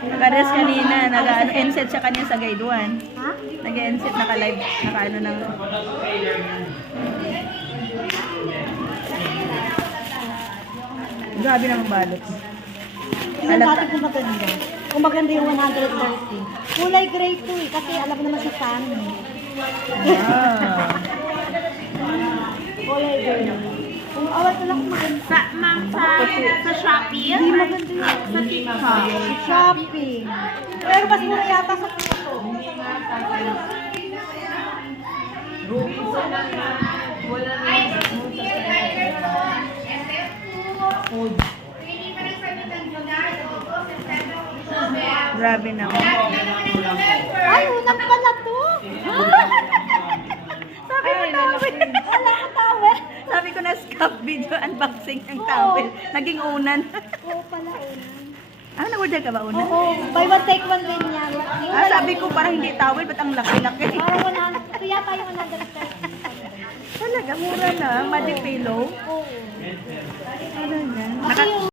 Nag-arrest kanina, nag-enset siya kanina sa guide 1. Ha? Nag-enset, naka-live, naka-ano ng... Grabe naman balot. Tingnan natin kung maganda. Kung maganda yung 130. Kulay gray to eh, kasi alam mo naman si Fanny. Ah. Kulay gray. Kung awal ko lang kumaganda. Ma'am, sa Shopee? Hindi maganda yun. Sa TikTok? Sa Shopee. Pero mas mura yata sa puso. Grabe naman. Ay, unang pala to. Sabi ko towel. Wala ka towel. Sabi ko na scalp video unboxing ng towel. Naging unan. Oo pala, unan. Ah, nag-order ka ba unan? Oo, buy one take one din yan. Ah, sabi ko parang hindi towel, ba't ang laki-laki? Parang 100. Ito yata yung 130. Talaga, mura lang. Magic pillow. Oo. Ano yan? Kasi yung